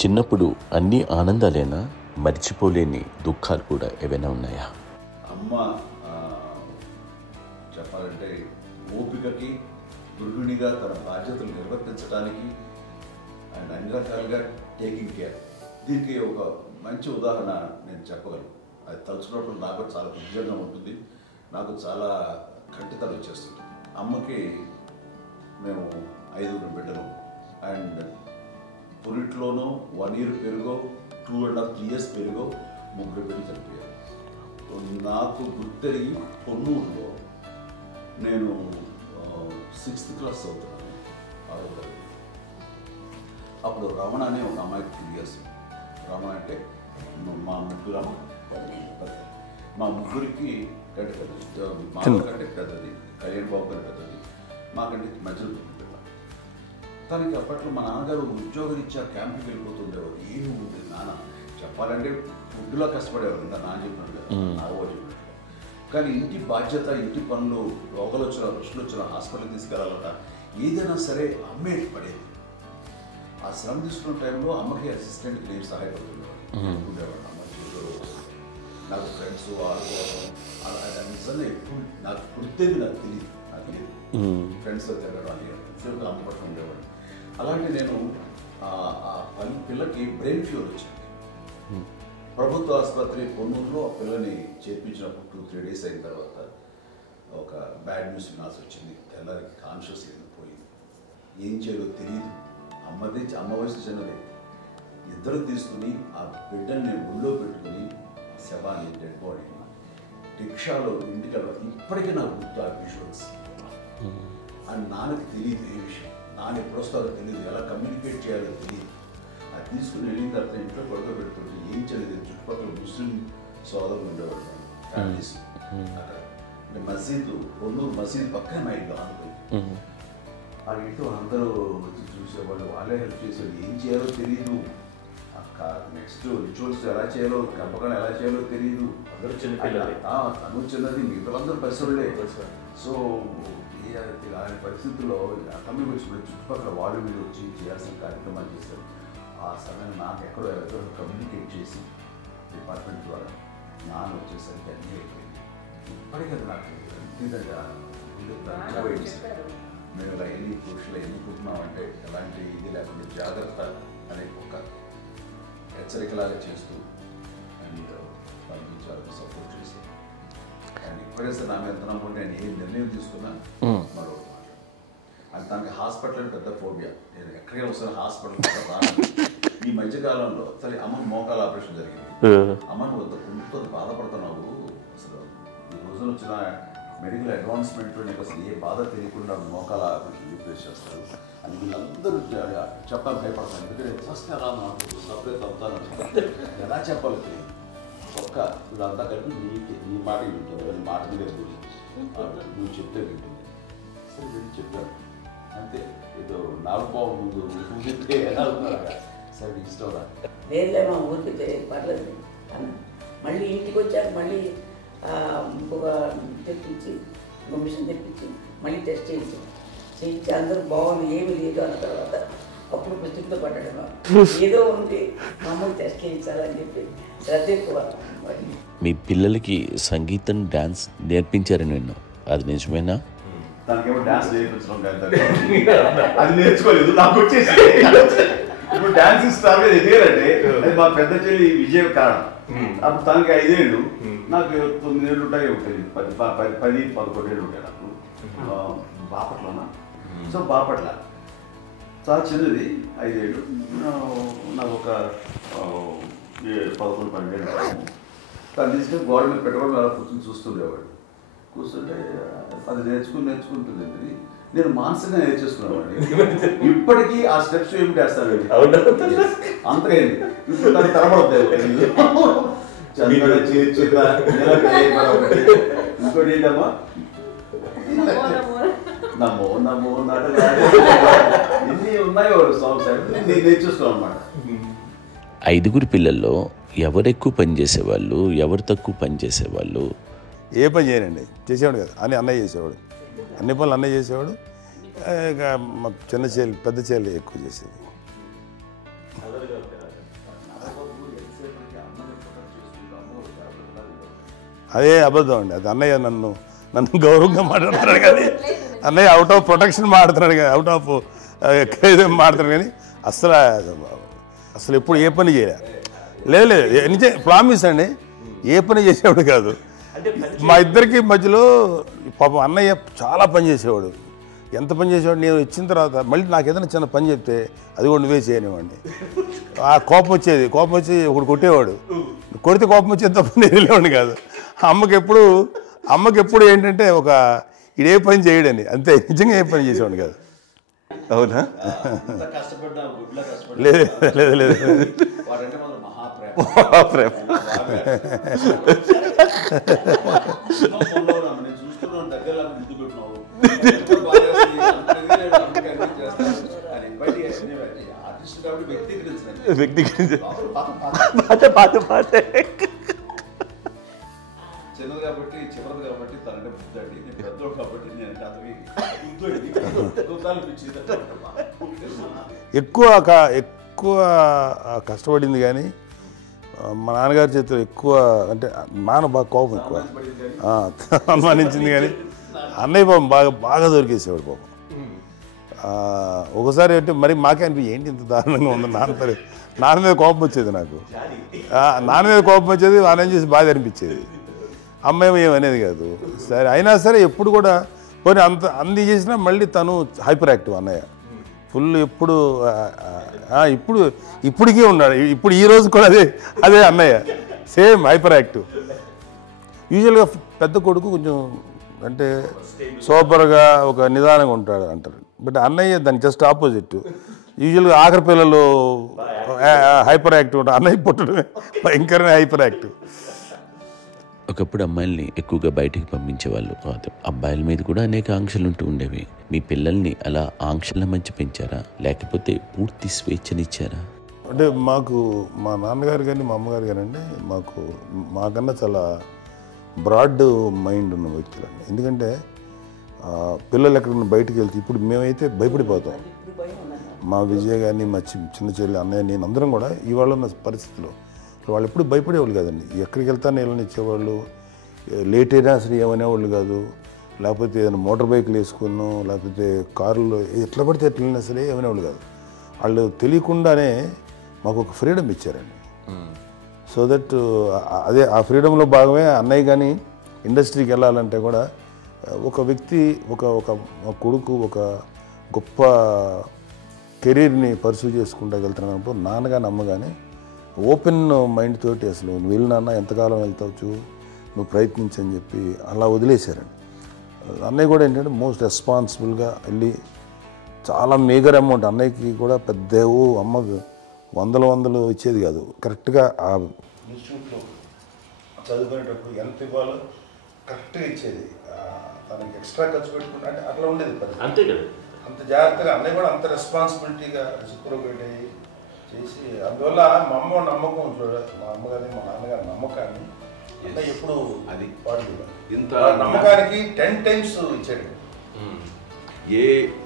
చిన్నప్పుడు అన్ని ఆనందాలేనా, మర్చిపోలేని దుఃఖాలు కూడా ఏవైనా ఉన్నాయా? అమ్మ చెప్పాలంటే ఓపికకి, గృహిణిగా తన బాధ్యతలు నిర్వర్తించడానికి అండ్ అన్ని రకాలుగా టేకింగ్ కేర్, దీనికి ఒక మంచి ఉదాహరణ నేను చెప్పగలను. అది తలుచుకున్నప్పుడు నాకు చాలా ఉద్యోగంగా ఉంటుంది, నాకు చాలా కంటితలు వచ్చేస్తుంది. అమ్మకి మేము 5 బిడ్డలు అండ్ పురిట్లోనూ 1 year పెరుగో 2.5 years పెరుగో 3 బిడ్డలు చనిపోయారు. నాకు గుర్తెరిగి పొన్నూరులో నేను 6th class చదువుతున్నాను, 6వ తరగతి. అప్పుడు రమణ అనే ఒక అమ్మాయికి 3 years. రమణ అంటే మా ముగ్గురికి కంటే పెద్దది, మా కంటే పెద్దది, కళ్యాణ్ బాబు కంటే పెద్దది, మాకంటే మధ్యలో పిల్ల. తనకి అప్పట్లో మా నాన్నగారు ఉద్యోగం ఇచ్చా క్యాంప్కి వెళ్ళిపోతుండేవారు. ఏమి ఉంటుంది నాన్న చెప్పాలంటే ఫుడ్లో కష్టపడేవారు, ఇంకా నాన్న చెప్పినట్టు కదా, నావో చెప్పినట్టు. కానీ ఇంటి బాధ్యత, ఇంటి పనులు, రోగాలు వచ్చినా రుచులు వచ్చినా హాస్పిటల్కి తీసుకెళ్ళాలట, ఏదైనా సరే అమ్మే పడేది. ఆ శ్రమ తీసుకున్న టైంలో అమ్మకి అసిస్టెంట్కి నేను సహాయపడుతుండేవాడు ఉండేవాడు. అమ్మ నాకు ఫ్రెండ్స్ ఆడుకోవడం అలా నిజంగా ఎప్పుడు నాకు గుర్తేది, నాకు తెలియదు ఫ్రెండ్స్తో తిరగడం అని సేపు అమ్మ పట్టుకు ఉండేవాడు. అలాంటి నేను ఆ పిల్లకి బ్రెయిన్ ఫ్యూర్ వచ్చింది. ప్రభుత్వ ఆసుపత్రి పొన్నూరులో ఆ పిల్లని చేర్పించినప్పుడు 2-3 days అయిన తర్వాత ఒక బ్యాడ్ న్యూస్ వినాల్సి వచ్చింది. తెల్లారికి కాన్షియస్ పోయింది, ఏం చేయాలో తెలియదు. అమ్మ వయసు చిన్నదే. ఇద్దరు తీసుకుని ఆ బిడ్డని ఒళ్ళో పెట్టుకుని శవాన్ని, డెడ్ బాడీని రిక్షాలో ఇంటికి వెళ్ళాలి. ఇప్పటికీ నాకు గుర్తు ఆ విజువల్స్. అండ్ నాన్నకి తెలియదు ఏ విషయం, నాన్న ఎప్పుడు వస్తారో తెలియదు, ఎలా కమ్యూనికేట్ చేయాలో తెలియదు. అది తీసుకుని వెళ్ళిన తర్వాత ఇంట్లో గొడవ పెడుతుంటే ఏం చేయలేదు. చుట్టుపక్కల ముస్లిం సోదరులు ఉండేవాళ్ళు, ఫ్యామిలీస్. అక్కడ మసీదు, పొన్నూరు మసీదు పక్కన మా ఇల్లు ఆనుకుంది. ఆ ఇంట్లో అందరూ వచ్చి చూసేవాళ్ళు, వాళ్ళే హెల్ప్ చేసేవాళ్ళు. ఏం చేయాలో తెలియదు, నెక్స్ట్ రిచువల్స్ ఎలా చేయాలో, గంపకాలు ఎలా చేయాలో తెలియదు. తను చిన్నది, మిగతాలందరూ పరిసరులే. సో అలాంటి పరిస్థితుల్లో తమిళ వచ్చినప్పుడు చుట్టుపక్కల వాళ్ళు మీరు వచ్చి చేయాల్సిన కార్యక్రమాలు చేశారు. ఆ సమయం నాకు ఎక్కడో కమ్యూనికేట్ చేసి డిపార్ట్మెంట్ ద్వారా నాన్న వచ్చేసరికి అన్నీ అయిపోయింది. ఇప్పటికీ అది నాకు ఎందుకంటే మేము ఇలా ఎన్ని పురుషులు ఎన్నుకుంటున్నామంటే ఎలాంటి ఇది లేకుండా జాగ్రత్త అనే ఒక హెచ్చరికలాగా చేస్తూ అండ్ వాళ్ళకి చాలా సపోర్ట్ చేసి అండ్ ఇప్పుడైతే నా మీద ఎంత నమ్ముకుంటే నేను ఏ నిర్ణయం తీసుకున్నా మరో అది తనకి హాస్పిటల్ అని పెద్ద ఫోబియా. నేను ఎక్కడికి వస్తాను హాస్పిటల్ రాను. ఈ మధ్యకాలంలో సరే అమ్మ మోకాల ఆపరేషన్ జరిగింది. అమ్మను కొంత బాధపడుతున్నావు, అసలు ఈ రోజున వచ్చిన మెడికల్ అడ్వాన్స్మెంట్ నీకు అసలు ఏ బాధ తెలియకుండా మోకాల ఆపరేషన్ రీప్లేస్ చేస్తారు అని వీళ్ళందరూ చెప్పాలి, భయపడతాను. ఎందుకంటే ఫస్ట్ ఎలా నాకు సపరేట్ అవుతాను, ఎలా చెప్పాలి తెలియదు. ఒక్క వీళ్ళంతా కలిపి నీ మాట వింటారు, నీ మాట మీద నువ్వు చెప్తే వింటుంది. సరే వీళ్ళు చెప్పాను అంతే. ఏదో 4 పావు ముందు చెప్తే ఎలా అవుతున్నారు, సరే ఇష్టం రా లేదులే మా ఊరికి పర్లేదు అన్న. మళ్ళీ ఇంటికి వచ్చాక మళ్ళీ ఇంకొక తెప్పించి, మిషన్ తెప్పించి మళ్ళీ టెస్ట్ చేయించి అందరూ బాగుంది, ఏమి లేదు అన్న తర్వాత అప్పుడు పుస్తకంతో పట్టడం ఏదో ఉంది, మామూలు టెస్ట్ చేయించాలని చెప్పి శ్రద్ధ ఎక్కువ. మీ పిల్లలకి సంగీతం, డాన్స్ నేర్పించారని విన్నాం, అది నిజమేనా? దానికేమో డాన్స్ నేర్పించడం అది నేర్చుకోలేదు, నాకు వచ్చేసి ఇప్పుడు డాన్స్ ఇస్తారు ఎదిగారంటే అది మా పెద్ద చెల్లి విజయ కారణం. అప్పుడు తనకి 5 ఏళ్ళు, నాకు 9 ఏళ్ళు ఉంటాయి, 10-11 ఏళ్ళు ఉంటాయి నాకు. బాపట్లనా, సో బాపట్ల చాలా చిన్నది, 5 ఏళ్ళు. నాకు ఒక 11-12 ఏళ్ళు. తను తీసుకొని గోడ మీద పెట్టుకోవడం అలా కూర్చొని చూస్తుండేవాడు. కూర్చుంటే అది నేర్చుకుంటుంది. నేను మానసికంగా నేర్చేసుకున్నాను. ఇప్పటికీ ఆ స్టెప్స్ ఏమిటి వేస్తాను అంతగా ఇప్పుడు దాన్ని తరబడతాయి. ఇంకోటి ఏంటమ్మా, నమో నమో ఎన్ని ఉన్నాయో సాంగ్స్ నేను నేర్చేసుకున్నాను అనమాట. 5 పిల్లల్లో ఎవరు ఎక్కువ పని చేసేవాళ్ళు, ఎవరు తక్కువ పని చేసేవాళ్ళు? ఏ పని చేయనండి, చేసేవాడు కదా అని అన్నయ్య చేసేవాడు, అన్ని పనులు అన్నయ్య చేసేవాడు. ఇక మా చిన్న చేలు, పెద్ద చేలు ఎక్కువ చేసేది. అదే అబద్ధం అండి. అది అన్నయ్య నన్ను గౌరవంగా మాట్లాడుతున్నాడు కానీ అన్నయ్య అవుట్ ఆఫ్ ప్రొటెక్షన్ మాడుతున్నాడు కానీ అవుట్ ఆఫ్ మాడుతున్నాడు కానీ అసలు ఎప్పుడు ఏ పని చేయలే. లేదు నిజం ప్రామిస్ అండి, ఏ పని చేసేవాడు కాదు. మా ఇద్దరికి మధ్యలో పాపం అన్నయ్య చాలా పని చేసేవాడు. ఎంత పని చేసేవాడు, నేను ఇచ్చిన తర్వాత మళ్ళీ నాకు ఏదైనా చిన్న పని చెప్తే అది కూడా నువ్వే చేయనివ్వండి. ఆ కోపం వచ్చి ఒకడు కొట్టేవాడు, కొడితే కోపం వచ్చేది తప్ప నేను వెళ్ళేవాడిని కాదు. అమ్మకి ఎప్పుడు ఏంటంటే ఇడే పని చేయడని, అంతే. నిజంగా ఏ పని చేసేవాడిని కాదు. అవునా? లేదు మహాప్రేమ. చిన్నది కాబట్టి చివరిది కాబట్టి తనంటే బుద్ధండి, నేను పెద్దోడు కాబట్టి నేను అతనికి ఎక్కువ కష్టపడింది కానీ మా నాన్నగారి చేతిలో ఎక్కువ అంటే నాన్న బాగా కోపం ఎక్కువ అనుమానించింది కానీ అన్నయ్య పాపం బాగా దొరికేసేవాడు పాపం. ఒకసారి అంటే మరి మాకే అనిపించి ఏంటి ఇంత దారుణంగా ఉంది నాన్న మీద కోపం వచ్చేది నాకు. నాన్న మీద కోపం వచ్చేది, నాన్న చేసి బాధ అనిపించేది. అమ్మాయి ఏమనేది కాదు. సరే అయినా సరే ఎప్పుడు కూడా పోనీ అంది చేసినా మళ్ళీ తను హైపర్ యాక్టివ్ అన్నయ్య ఫుల్. ఇప్పటికీ ఉన్నాడు. ఇప్పుడు ఈ రోజు కూడా అదే అన్నయ్య సేమ్ హైపర్ యాక్టివ్. యూజువల్గా పెద్ద కొడుకు కొంచెం అంటే సూపర్గా ఒక నిదానంగా ఉంటాడు అంటారు. బట్ అన్నయ్య దానికి జస్ట్ ఆపోజిట్. యూజువల్గా ఆఖరి పిల్లలు హైపర్ యాక్టివ్ ఉంటారు, అన్నయ్య పుట్టడమే భయంకరమైన హైపర్ యాక్టివ్. ఒకప్పుడు అమ్మాయిల్ని ఎక్కువగా బయటికి పంపించేవాళ్ళు కాదు, అబ్బాయిల మీద కూడా అనేక ఆంక్షలు ఉంటూ ఉండేవి. మీ పిల్లల్ని అలా ఆంక్షల మధ్య పెంచారా, లేకపోతే పూర్తి స్వేచ్ఛనిచ్చారా? అంటే మాకు మా నాన్నగారు కానీ మా అమ్మగారు కానండి మాకన్నా చాలా బ్రాడ్ మైండ్ ఉన్న వ్యక్తులండి. ఎందుకంటే పిల్లలు ఎక్కడన్నా బయటకు వెళ్తే ఇప్పుడు మేమైతే భయపడిపోతాం. మా విజయ్ కానీ మా చిన్న చెల్లి అన్నయ్య నేను అందరం కూడా ఇవాళ ఉన్న పరిస్థితిలో వాళ్ళు ఎప్పుడు భయపడేవాళ్ళు కాదండి. ఎక్కడికి వెళ్తాను వెళ్ళనిచ్చేవాళ్ళు, లేట్ అయినా సరే ఏమనేవాళ్ళు కాదు. లేకపోతే ఏదైనా మోటార్ బైక్లు వేసుకున్నాం, లేకపోతే కారులో ఎట్లా పడితే ఎట్లా వెళ్ళినా సరే ఏమనేవాళ్ళు కాదు. వాళ్ళు తెలియకుండానే మాకు ఒక ఫ్రీడమ్ ఇచ్చారండి. సో దట్ అదే ఆ ఫ్రీడంలో భాగమే అన్నయ్య కానీ ఇండస్ట్రీకి వెళ్ళాలంటే కూడా ఒక వ్యక్తి ఒక కొడుకు ఒక గొప్ప కెరీర్ని పర్సూ చేసుకుంటూ వెళ్తున్నప్పుడు నాన్నగాని అమ్మగాని ఓపెన్ మైండ్ తోటి అసలు నువ్వు వెళ్ళినా ఎంతకాలం వెళ్తావు, నువ్వు ప్రయత్నించని చెప్పి అలా వదిలేశారండి. అన్నయ్య కూడా ఏంటంటే మోస్ట్ రెస్పాన్సిబుల్గా వెళ్ళి చాలా మేజర్ అమౌంట్ అన్నయ్యకి కూడా పెద్ద అమ్మకు వందలు ఇచ్చేది కాదు. కరెక్ట్గా ఆ ఇన్స్టిట్యూట్లో చదువుకునేటప్పుడు ఎంత ఇవ్వాలో కరెక్ట్గా ఇచ్చేది. తనకి ఎక్స్ట్రా ఖర్చు పెట్టుకుంటే అంటే అట్లా ఉండేది పరిస్థితి. అంతే కదా, అంత జాగ్రత్తగా అన్నయ్య కూడా అంత రెస్పాన్సిబిలిటీగా రెసిప్రోకేట్ అయ్యి చేసి అందువల్ల మా అమ్మ నమ్మకం చూడాలి. మా అమ్మగారి మా నాన్నగారి నమ్మకాన్ని అంటే ఎప్పుడు అది వాడు ఇంత నమ్మకానికి 10 times ఇచ్చాడు. ఏ